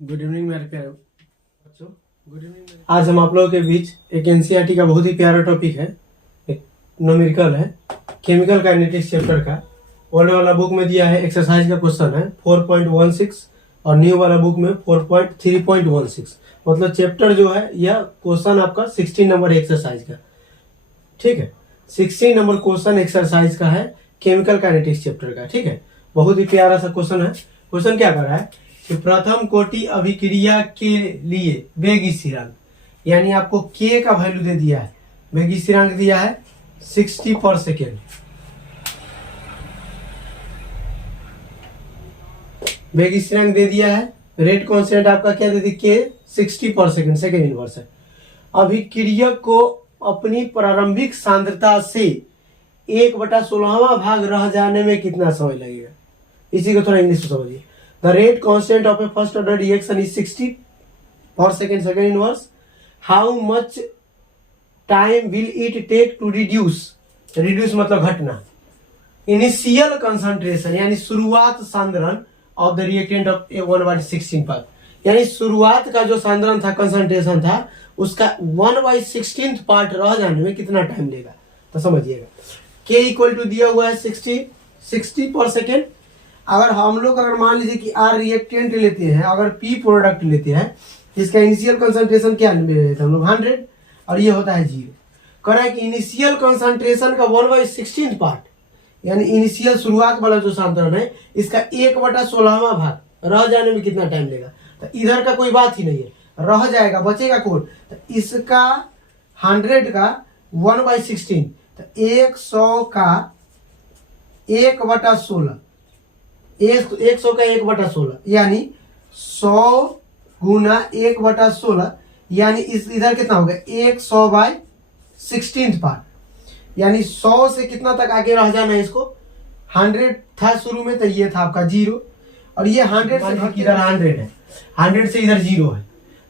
Good evening मेरे प्यारे बच्चों। Good evening. आज हम आप लोगों के बीच एक एनसीईआरटी का बहुत ही प्यारा टॉपिक है, एक न्यूमेरिकल है, केमिकल काइनेटिक्स चैप्टर का। ओल्ड वाला बुक में दिया है एक्सरसाइज का क्वेश्चन है 4.16 और न्यू वाला बुक में 4.3.16। मतलब चैप्टर जो है यह क्वेश्चन आपका 16 नंबर एक्सरसाइज का, ठीक है, 16 नंबर क्वेश्चन एक्सरसाइज का है, केमिकल काइनेटिक्स चैप्टर का, ठीक है। बहुत ही प्यारा सा क्वेश्चन है। क्वेश्चन क्या कर रहा है कि प्रथम कोटि अभिक्रिया के लिए वेग स्थिरांक, यानी आपको के का वैल्यू दे दिया है, वेग स्थिरांक दिया है 60 पर सेकेंड। वेग स्थिरांक दे दिया है, रेट कांस्टेंट आपका क्या दे दी, के 60 पर सेकेंड, सेकेंड इनवर्स है। अभिक्रियक को अपनी प्रारंभिक सांद्रता से 1/16वां भाग रह जाने में कितना समय लगेगा, इसी को थोड़ा इंग्लिश में समझिए। The rate constant of a first order reaction is 60 per second, second inverse. How much time will it take to reduce? Reduce मतलब घटना। Initial concentration यानी शुरुआत सांद्रण of the reactant of a 1/16 part, यानी शुरुआत का जो सांद्रण था, कंसंट्रेशन था, उसका 1/16 पार्ट रह जाने में कितना टाइम लेगा, तो समझिएगा। K इक्वल टू दिया हुआ है 60 पर सेकेंड। अगर हम लोग मान लीजिए कि R रिएक्टेंट लेते हैं, अगर P प्रोडक्ट लेते हैं, इसका इनिशियल कंसंट्रेशन क्या लेते हैं हम लोग 100 और ये होता है 0। कह रहा है कि इनिशियल कंसंट्रेशन का 1/16 पार्ट, यानी इनिशियल शुरुआत वाला जो सांद्रण है, इसका 1/16वां भाग रह जाने में कितना टाइम लेगा। तो इधर का कोई बात ही नहीं है, रह जाएगा, बचेगा कौन, तो इसका 100 का 1/16, तो 100 का 1/16, 100 का 1/16 यानी 100 गुना 1/16, यानी इस इधर कितना हो गया 100/16 पार्ट, यानी 100 से कितना तक आगे रह जाना है इसको। 100 था शुरू में, तो ये था आपका 0, और ये 100 से इधर 100 है, 100 से इधर 0 है,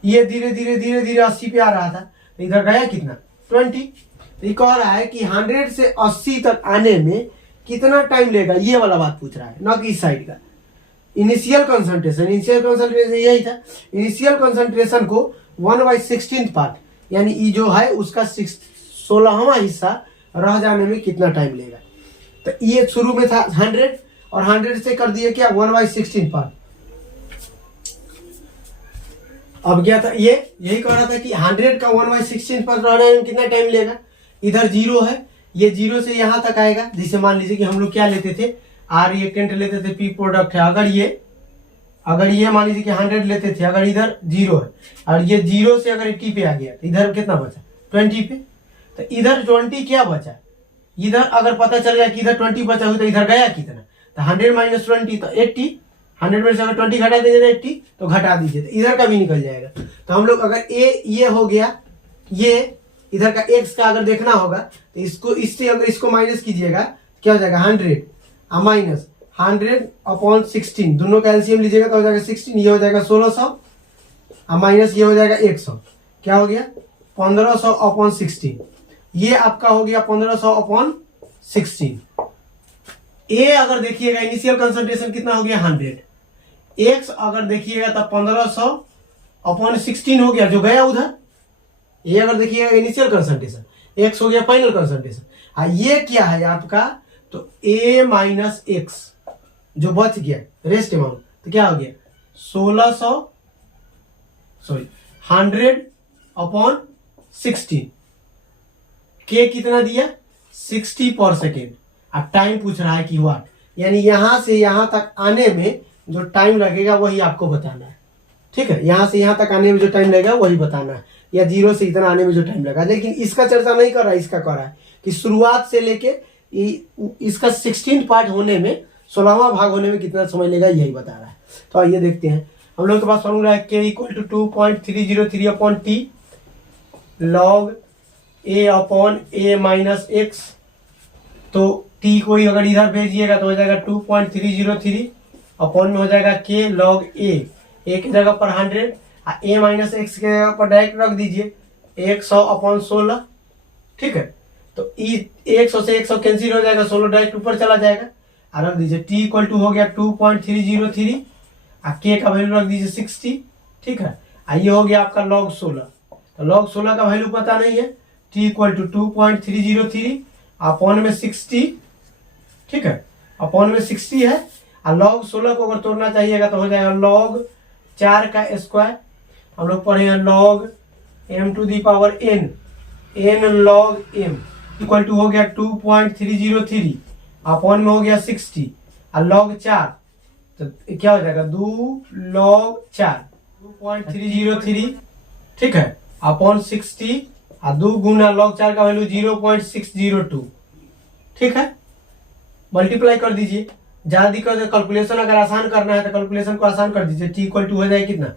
ये धीरे धीरे धीरे धीरे 80 पे आ रहा था, तो इधर गया कितना 20। तो ये कह रहा है कि 100 से 80 तक आने में कितना टाइम लेगा, ये वाला बात पूछ रहा है, ना कि इस साइड का। इनिशियल कंसंट्रेशन यही था, इनिशियल कंसंट्रेशन को 1/16 पार्ट, यानी ये जो है उसका 16वां हिस्सा रह जाने में कितना टाइम लेगा। तो ये शुरू में था 100 और 100 से कर दिए क्या 1/16 पार्ट। अब क्या था, ये यही कह रहा था कि 100 का 1/16 पार्ट रहने में कितना टाइम लेगा। इधर 0 है, ये 0 से यहां तक आएगा। जैसे मान लीजिए कि हम लोग क्या लेते थे, R रिएक्टेंट लेते थे, P प्रोडक्ट है। अगर ये मान लीजिए कि 100 लेते थे, अगर इधर 0 है और ये 0 से अगर 80 पे आ गया, तो इधर कितना बचा 20 पे, तो इधर 20 क्या बचा। इधर अगर पता चल गया कि इधर 20 बचा हुआ, तो इधर गया कितना, तो 100 - 20 तो 80, 100 में से अगर 20 घटा दीजिए 80, तो घटा दीजिए, तो इधर का भी निकल जाएगा। तो हम लोग अगर ये हो गया, ये इधर का x का अगर देखना होगा, तो इसको इससे अगर इसको माइनस कीजिएगा, क्या हो जाएगा 100 माइनस 100/16, दोनों का एलसीएम लीजिएगा तो हो जाएगा 16, ये हो जाएगा 1600 माइनस ये हो जाएगा 100, क्या हो गया 1500/16, ये आपका हो गया 1500/16। ए अगर देखिएगा इनिशियल कंसंट्रेशन कितना हो गया 100, एक्स अगर देखिएगा तो 1500/16 हो गया जो गया उधर। ये अगर देखिएगा इनिशियल कंसंट्रेशन, एक्स हो गया फाइनल कंसंट्रेशन। ये क्या है आपका, तो a माइनस एक्स जो बच गया रेस्ट अमाउंट, तो क्या हो गया 100/16। के कितना दिया 60 पर सेकेंड। अब टाइम पूछ रहा है कि वाट, यानी यहां से यहां तक आने में जो टाइम लगेगा वही आपको बताना है, ठीक है। यहां से यहां तक आने में जो टाइम लगेगा वही बताना है, या 0 से इतना आने में जो टाइम लगा। लेकिन इसका चर्चा नहीं कर रहा है, इसका कर रहा है कि शुरुआत से लेके इसका 16 पार्ट होने में, 16वां भाग होने में कितना समय लेगा, यही बता रहा है। तो आइए देखते हैं। हम लोग के पास फॉर्मूला है K = 2.303/T log A/A - x। तो T को अगर इधर भेजिएगा तो हो जाएगा 2.303 अपॉन में हो जाएगा K log A की जगह पर 100, A - x के जगह पर डायरेक्ट रख दीजिए 100/16, ठीक है। तो 100 से 100 कैंसिल हो जाएगा, 16 डायरेक्ट ऊपर चला जाएगा, रख दीजिए। T = हो गया 2.303, K का वैल्यू रख दीजिए 60 ठीक है। ये हो गया आपका log 16। तो log 16 का वैल्यू पता नहीं है, t इक्वल टू 2.303 अपॉन में 60, ठीक है, अपॉन में 60 है। और log 16 को अगर तोड़ना चाहिएगा तो हो जाएगा log 4 का स्क्वायर। हम लोग पढ़े हैं log m to the power n, n log m equal to हो गया 2.303 अपॉन में हो गया 60 और log 4, तो क्या हो जाएगा 2 log 4 2.303, ठीक है, अपॉन 60 और 2 गुना log 4 का वैल्यू 0.602, ठीक है। मल्टीप्लाई कर दीजिए, ज्यादा दिक्कत है कैलकुलेशन अगर आसान करना है तो कैलकुलेशन को आसान कर दीजिए। t इक्वल टू हो जाएगा कितना,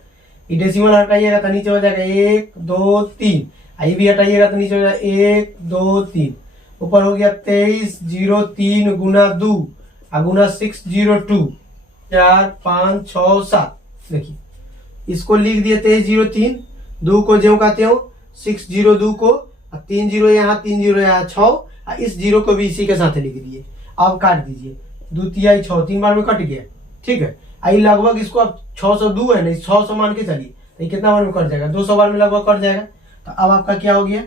ये डेसिमल हटाइएगा तो नीचे हो जाएगा 1 2 3, आई भी हटाइएगा तो नीचे हो जाएगा 1 2 3, ऊपर हो गया 2303 गुना 2 और गुना 602 4 5 6 7। देखिए इसको लिख दिए 2303, 2 को ज्यों का त्यों, 602 को 3 जीरो यहाँ 3 जीरो यहाँ 6, इस जीरो को भी इसी के साथ लिख दिए। अब काट दीजिए, 2 तिहाई 6, 3 बार में कट गया, ठीक है। आई लगभग इसको अब 602 है नहीं 600 मान के चलिए, तो कितना बार में कट जाएगा, 200 बार में लगभग कट जाएगा। तो अब आपका क्या हो गया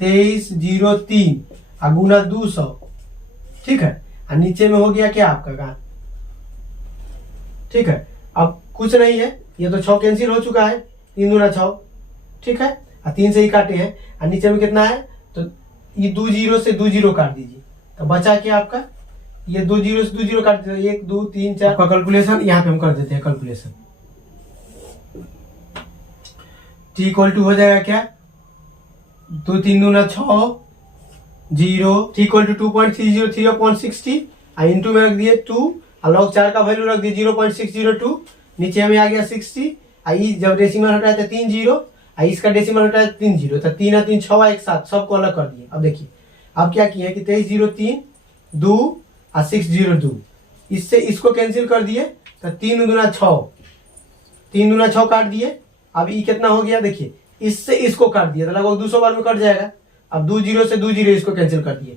2303 और गुना 200, ठीक है, और नीचे में हो गया क्या आपका का, ठीक है। अब कुछ नहीं है, ये तो 6 कैंसिल हो चुका है, 3 दूना 6, ठीक है, और 3 से ही काटे हैं, और नीचे में कितना है, तो ये 2 जीरो से 2 जीरो काट दीजिए, तो बचा क्या आपका, ये 2 जीरो से 2 जीरो काट दीजिए, 1 2 3 4 का कैलकुलेशन यहाँ पे हम कर देते हैं कैलकुलेशन। t इक्वल टू हो जाएगा क्या, 2 3 दूना 6 0, t इक्वल टू 2.303 अपॉन 60 और इंटू में रख दिए 2 और log 4 का वैल्यू रख दिए 0.602, नीचे हमें आ गया 60, आई जब डेसिमल हटाया था 3 जीरो, आई इसका डेसिमल हटाया 3 जीरो, तो 3 और 3 6 एक साथ सबको अलग कर दिए। अब देखिए अब क्या किए कि 2303 2 और 602, इससे इसको कैंसिल कर दिए, तो 3 दूना 6, 3 दूना 6 काट दिए। अब ये कितना हो गया, देखिए इससे इसको काट दिया तो लगभग 200 बार में कट जाएगा। अब 2 जीरो से 2 जीरो इसको कैंसिल कर दिए,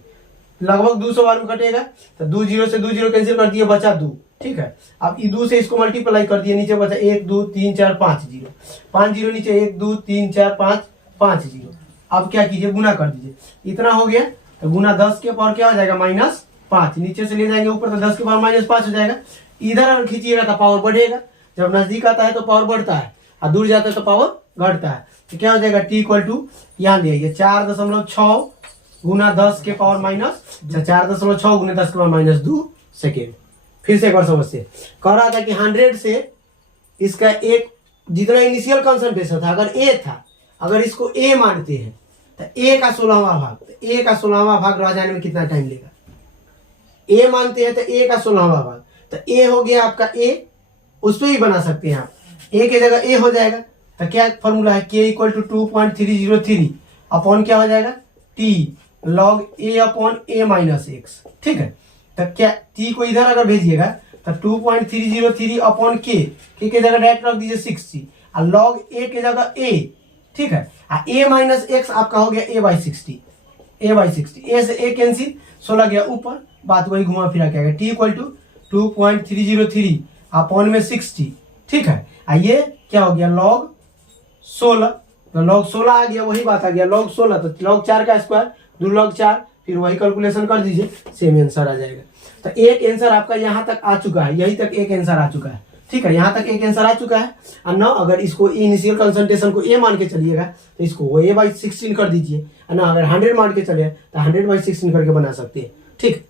लगभग 200 बार में कटेगा, तो 2 जीरो से 2 जीरो कैंसिल कर दिए, बचा 2, ठीक है। अब ये 2 से इसको मल्टीप्लाई कर दिए, नीचे बचा 1 2 3 4 5 जीरो, 5 जीरो नीचे 1 2 3 4 5 5 जीरो। अब क्या कीजिए गुना कर दीजिए, इतना हो गया, तो गुना 10 के पावर क्या हो जाएगा -5, नीचे से ले जाएंगे ऊपर तो 10 के पावर -5 हो जाएगा। इधर अगर खींचिएगा तो पावर बढ़ेगा, जब नजदीक आता है तो पावर बढ़ता है और दूर जाता है तो पावर घटता है। तो क्या हो जाएगा t इक्वल टू, यहाँ दिया 4.6 गुना 10 के पावर -4.6 गुना 10 के पावर -2 सेकेंड। फिर से एक बार समझते, कह रहा था कि 100 से इसका एक जितना इनिशियल कंसंट्रेशन था, अगर a था, अगर इसको a मानते हैं तो a का 16वां भाग, तो a का 16वां भाग रह जाने में कितना टाइम लेगा, a मानते हैं तो a का 16वां भाग, तो a हो गया आपका a, उस पर ही बना सकते हैं आप, a की जगह a हो जाएगा। तो क्या फॉर्मूला है, k इक्वल टू 2.303 अपॉन क्या हो जाएगा t log a upon a minus x, ठीक है। तो क्या t को इधर अगर भेजिएगा तो 2.303 अपॉन k की जगह डायरेक्ट रख दीजिए 60 और log a की जगह a, ठीक है, a माइनस x आपका हो गया a बाई 60, a से a कैंसिल, 16 गया ऊपर, बात वही घुमा फिरा के आएगा, t इक्वल टू 2.303 अपॉन में 60, ठीक है। ये क्या हो गया log 16, तो log 16 आ गया, वही बात आ गया log 16, तो log 4 का स्क्वायर 2 log 4, फिर वही कैलकुलेशन कर दीजिए, सेम आंसर आ जाएगा। तो एक आंसर आपका यहाँ तक आ चुका है, यही तक एक आंसर आ चुका है, ठीक है, यहाँ तक एक आंसर आ चुका है। और ना अगर इसको इनिशियल कंसंट्रेशन को a मान के चलिएगा तो इसको वो a/16 कर दीजिए, और ना अगर 100 मान के चले तो 100/16 करके बना सकते हैं, ठीक।